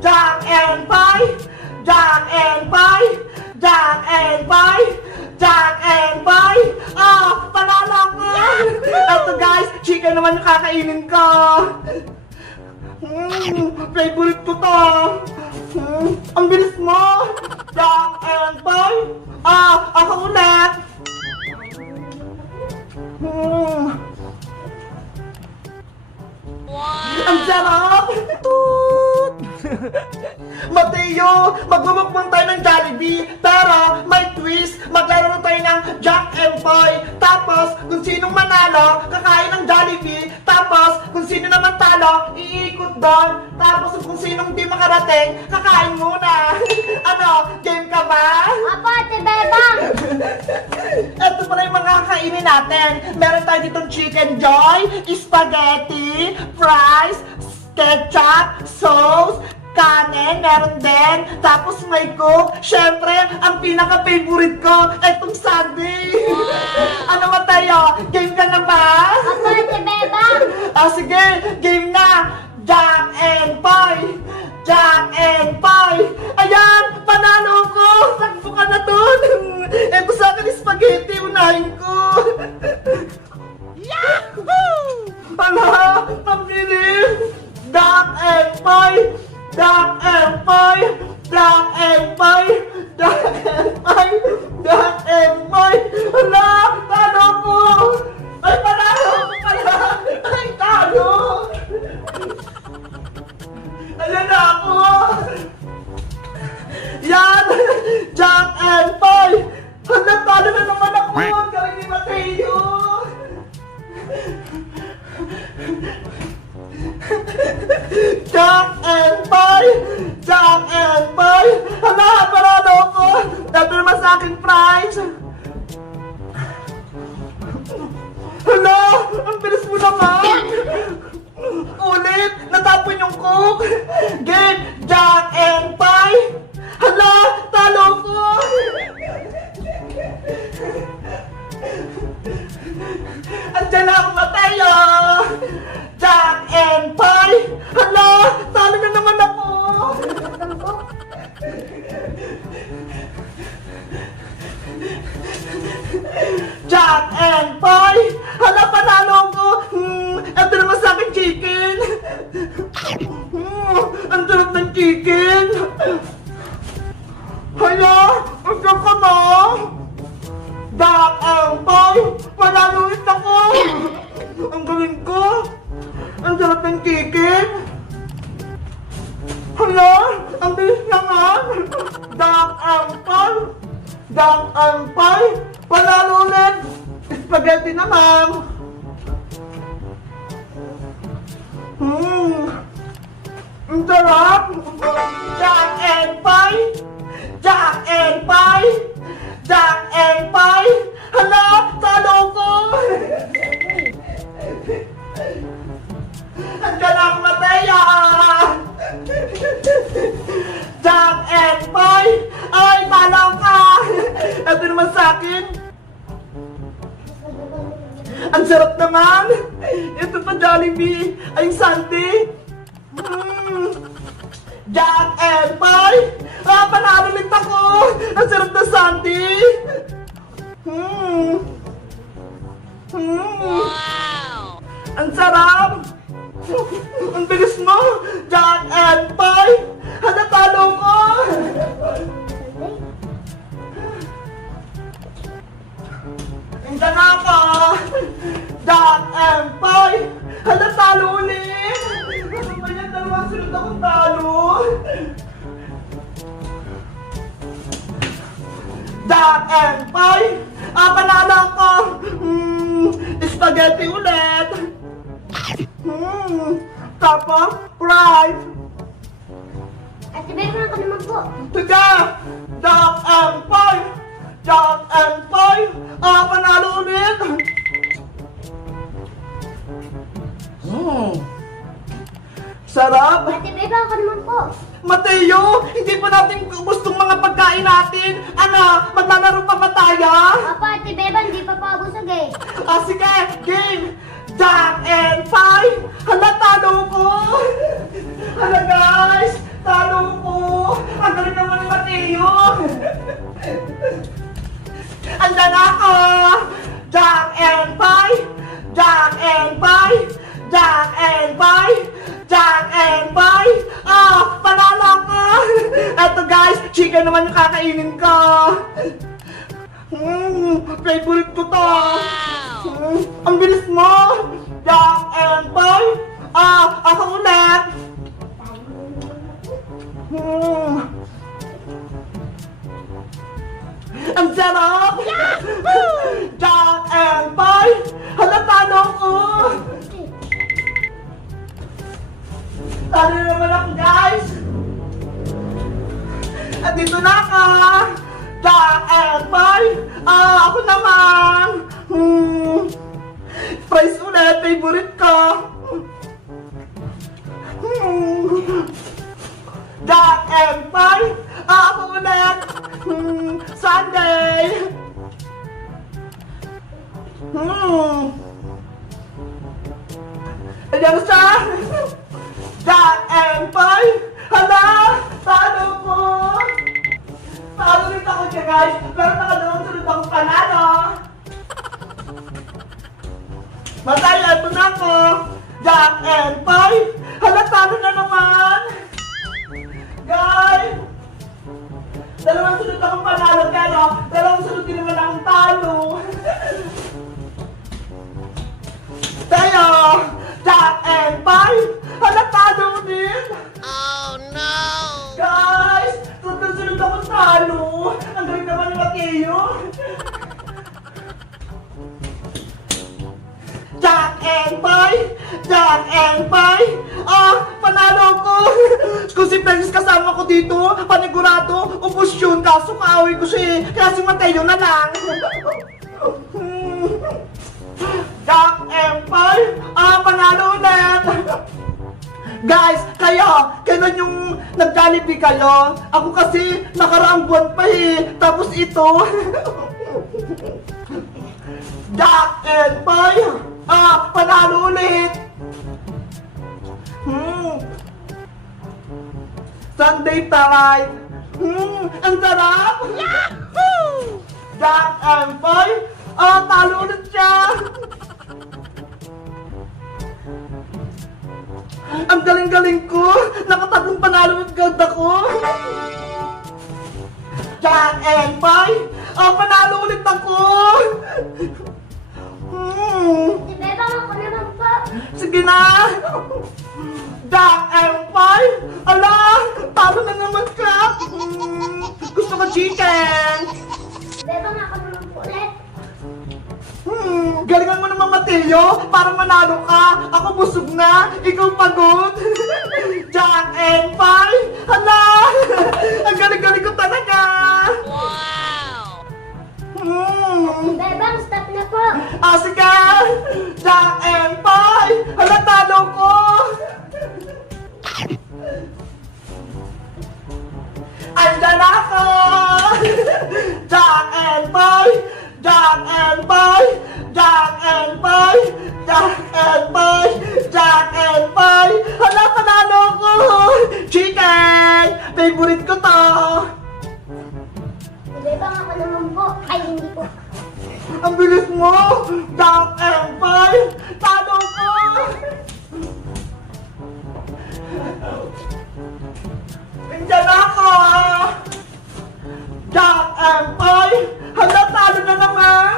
Jack and Pie! Jack and Pie! Jack and Pie! Jack and Pie! Panalo ko! Eto guys, chicken naman yung kakainin ko! Favorite ko to! Ang bilis mo! Jack and Pie! Ako ulit! Ang sarap! Toot! Mateo, magmumukbang tayo ng Jollibee, pero may twist, maglaro tayo ng Jack and Pie. Tapos, kung sinong manalo, kakain ng Jollibee. Tapos, kung sino naman talo, iikot doon. Tapos, kung sinong di makarating, kakain muna. Ano, game ka ba? Apo, Ate Bebang! Ito pala yung mga kakainin natin. Meron tayo ditong chicken joy, spaghetti, fries, ketchup, sauce, kanin, meron din. Tapos may coke. Siyempre, ang pinaka-favorite ko, itong sundae. Ano ba tayo? Game ka na ba? Apo, Ate Bebang! Sige, game na. Jack and Pie. Jack and Pie. Ayan, panalo ko. Sakto ka na dun. Ito sa akin, spaghetti. Unahin ko. Yahoo! Hala, ang bilis. Jack and Pie. Jack and Pie. Jack and Pie. Jack and Pie. Jack and Pie. Hala, talo ko. Ay, panalo ko pala. Ay, talo. Ayan na ako! Yan! Jack and Pie! Handa, talo na naman ako! Ang galing ni Mateo! Jack and Pie! Jack and Pie! Hala, parado ako! Ito naman sa aking prize! Hala! Ang bilis mo naman! Ulit! Natapon yung coke! Game! Jack and Pie! Hala! Talo ko! Andiyan na ako, Mateo! Jack and Pie! Hala! Talo na naman ako! Jack and Pie! Hala, panalo ko! Ito naman sa akin, chicken! Ang sarap ng chicken! Hala! Ang sarap ka na! Jack and Pie! Panalo ulit ako! Ang galing ko! Ang sarap ng chicken! Hala! Ang bilis naman! Jack and Pie! Jack and Pie! Panalo ulit! Spaghetti naman! Ang sarap! Jack and Pie! Jack and Pie! Jack and Pie! Hala! Talo ko! Andiyan ang Mateo! Jack and Pie! Ay, talo ka! Ito naman sa akin! Ang sarap naman! Ito pa Jollibee! Ay, sundae! Jack and Pie! Panalo ulit ako! Ang sarap na sundae! Wow! Ang sarap! Ang bilis mo! Jack and Pie! Handa, talo ko! Handa na ako! Jack and Pie! Handa, talo ulit! Ano ba yan? Dalawang sunod akong talo! Jack and Pie! Panalo ako! Spaghetti ulit! Tapos, fries! Ate Bebang ka naman po. Tiga! Jack and Pie! Jack and Pie! Panalo ulit! Sarap! Ate Bebang ka naman po. Mateo, hindi pa natin gustong mga pagkain natin. Ano, maglalaro pa ba tayo? Apo, Ate Bebang, di pa pabusog eh. Sige, game! Jack and Pie! Hala, talo ko! Hala guys, talo naman yung kakainin ka. Favorite ko to. Ang bilis mo. Jack and Boy. Ako ulit. Ang sarap. Jack and Boy. Hala, talo ko. Talo na naman ako, guys. At dito na ka. Jack and Boy. Ako naman. Fries ulit, favorite ko. Jack and Boy. Ako ulit. Sunday. Ayan siya. Jack and Boy. Hala, talo ko. Talo rin ako siya, guys. Pero nakadawang sunod akong panalo. Masaya, ito na ako. Jack and Boy. Hala, talo na naman. Guys. Dalawang sunod akong panalo, pero dalawang sunod din naman akong talo. Tayo. Jack and Boy. Hala, talo din. Oh no! Guys, sunod akong talo. Ang galing naman ni Mateo. Jack and Boy! Jack and Boy! Panalo ko! Kung si Felix kasama ko dito, panigurado, ubos yun, kaso kaaway ko siya eh. Kaya si Mateo na lang. Jack and Boy! Panalo ulit! Guys, kailan yung nag-Jollibee kayo? Ako kasi nakaraang buwan pa eh. Tapos ito. Jack and Boy! Panalo ulit! Sunday taray! Ang sarap! Yahoo! Jack and Boy! Talo ulit siya! Ang galing-galing ko! Nakatatlong panalo at ganda ko! Jack and Boy! Panalo ulit ako! Si Bebang, ako naman po. Sige na! Jack and Boy! Ala! Talo na naman ka! Gusto ko chicken! Si Bebang, ako naman po ulit. Galingan mo naman, Mateo! Para manalo ka! Ako busog na! Ikaw pagod! Jack and Boy! Hala! Ang galing-galing ko talaga! Si Bebang, stop na po. Sige! Jack and Boy! Hala, talo ko! Andyan ako! Jack and Boy! Jack and Boy! Jack and Boy! Jack and Boy! Jack and Boy! Hala, panalo ko! Chicken! Favorite ko to! Si Bebang, ako naman po. Ay, hindi po. Ang bilis mo! Jack and Boy! Talo ko! Andyan ako! Jack and Boy! Hala, talo na naman!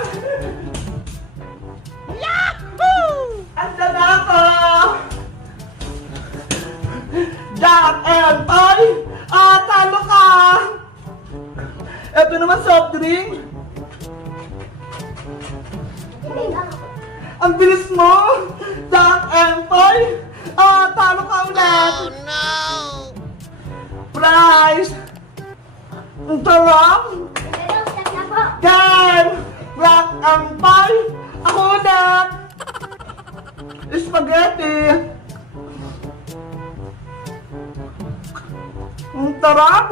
Yahoo! Andyan ako! Jack and Boy! Talo ka! Eto naman soft drink! Si Bebang, ako. Ang bilis mo! Jack and Boy! Talo ka ulit! Oh no! Prize! Ang sarap! Si Bebang, stop na po. Game! Jack and Boy! Ako ulit! Spaghetti! Ang sarap!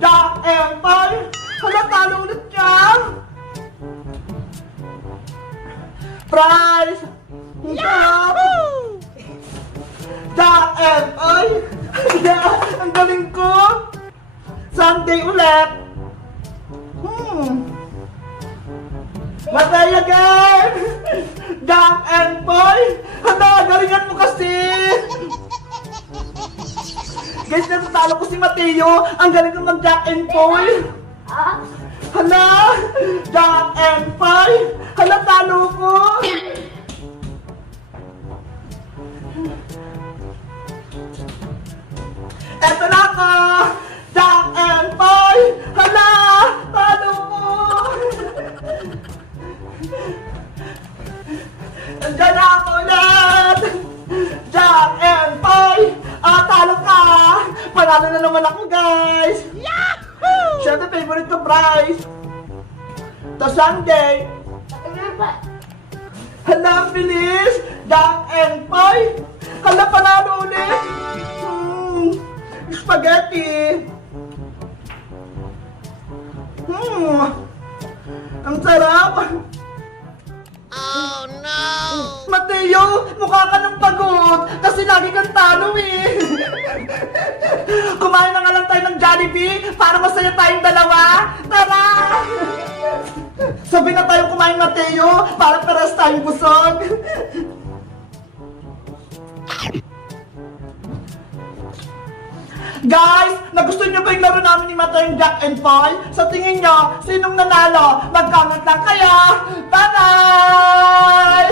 Jack and Boy! Hala, talo ulit siya! Prize! Ang sarap! Jack and Boy! Ang galing ko! Sunday ulit! Matay again! Jack and Boy! Handa, galingan mo kasi! Guys, natatalo ko si Mateo. Ang galing ng mag-Jack and Poy. Ah, Hala! Jack and Poy! Hala, talo ko! Eto na ako! Jack and Poy! Hala! Talo ko! Nandiyan na ako ulit! Jack and Poy! Ah, talo ka! Panalo na naman ako, guys! Yahoo! Siyempre, favorite ko, Bryce! To Sunday! ito na po. Hala, ang bilis! Jack and Poy! Hala, panalo ulit! Spaghetti! Ang sarap! Oh no! Mateo, mukha ka ng pagod kasi lagi kang talo eh. Kumain na nga lang tayo ng Jollibee para masaya tayong dalawa. Tara! Sabi na tayo kumain, Mateo, para paras tayong busog. Guys, nagustuhan niyo ba yung laro namin ni Mateo yung Jack and Poy? Sa tingin niyo, sinong nanalo? Mag-comment lang kayo! Bye-bye!